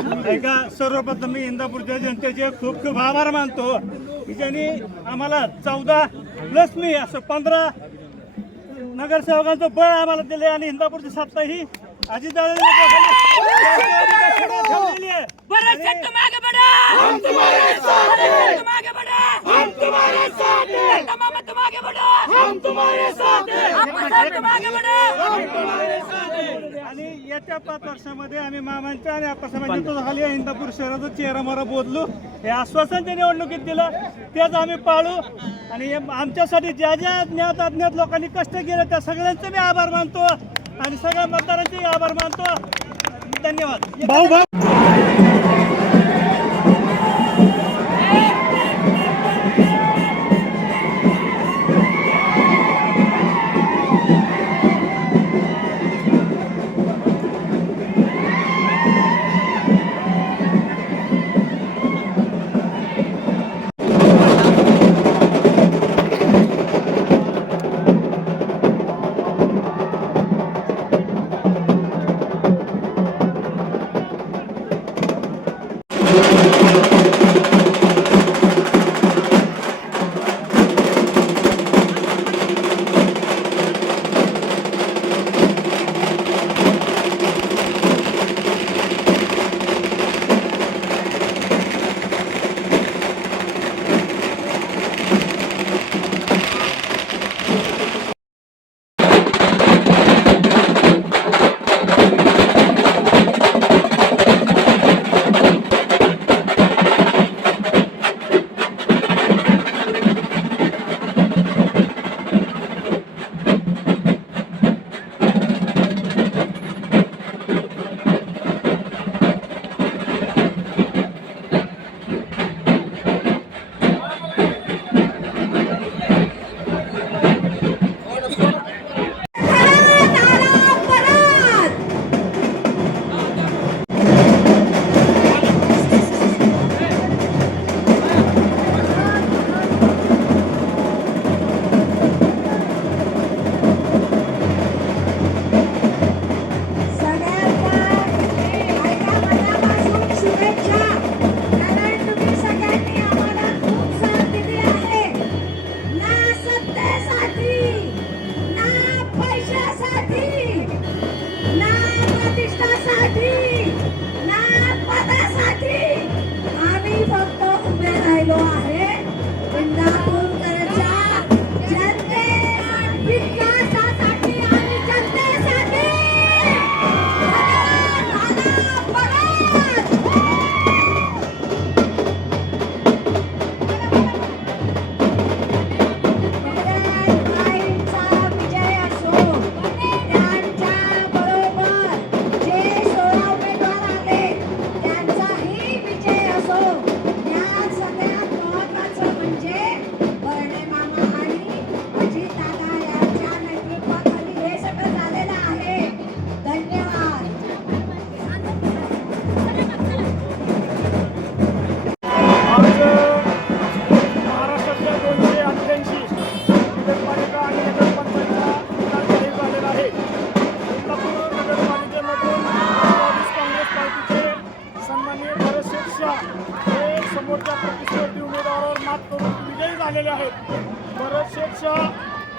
ऐका, सर्वप्रथम मी इंदापूरच्या जनतेचे खूप खूप आभार मानतो की ज्यांनी आम्हाला 14+ मी असं 15 नगरसेवकांचं बळ आम्हाला दिले आणि इंदापूरची सत्ता ही अजितदादांनी ठेवलेली आहे. आणि येत्या 5 वर्षामध्ये आम्ही मामांच्या आणि आप्पासाहेबांच्या खाली इंदापूर शहराचा चेहरा मोहरा बदलू हे आश्वासन त्या निवडणुकीत दिलं, तेच आम्ही पाळू. आणि आमच्यासाठी ज्या ज्या ज्ञात अज्ञात लोकांनी कष्ट केले त्या सगळ्यांचे मी आभार मानतो आणि सगळ्या मतदारांचे आभार मानतो. धन्यवाद.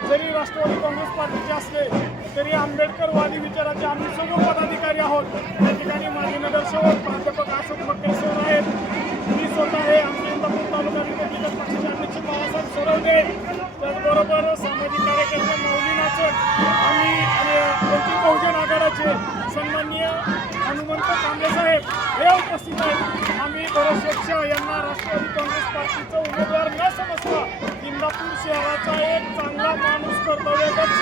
जरी राष्ट्रवादी काँग्रेस पार्टीचे असले तरी आंबेडकरवादी विचाराचे आम्ही सर्व पदाधिकारी आहोत. त्या ठिकाणी माजी नगरसेवक प्राध्यापक अशोक मक्केश्वर आहेत, मी स्वतः आहे, आमच्या इंदापूर तालुका विकास पक्षाचे अध्यक्ष बाळासाहेब सोरवणे, त्याचबरोबर सामाजिक कार्यकर्ते माऊली नाचक, आम्ही वंचित बहुजन आघाडीचे सन्माननीय हनुमंत कांबळे साहेब हे उपस्थित आहेत. आम्ही भरत शेठ यांना राष्ट्रवादी काँग्रेस पार्टीचा उमेदवार न समजता इंदापूर शहराचा एक चांगला माणूस कर्तव्यदक्ष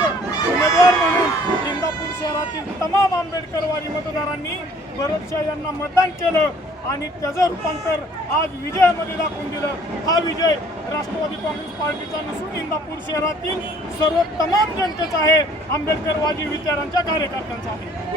उमेदवार म्हणून इंदापूर शहरातील तमाम आंबेडकरवादी मतदारांनी भरत शेठ यांना मतदान केलं आणि त्याचं रूपांतर आज विजयामध्ये दाखवून दिलं. हा विजय राष्ट्रवादी काँग्रेस पार्टीचा नसून इंदापूर शहरातील सर्व तमाम जनतेचा आहे, आंबेडकरवादी विचारांच्या कार्यकर्त्यांचा आहे.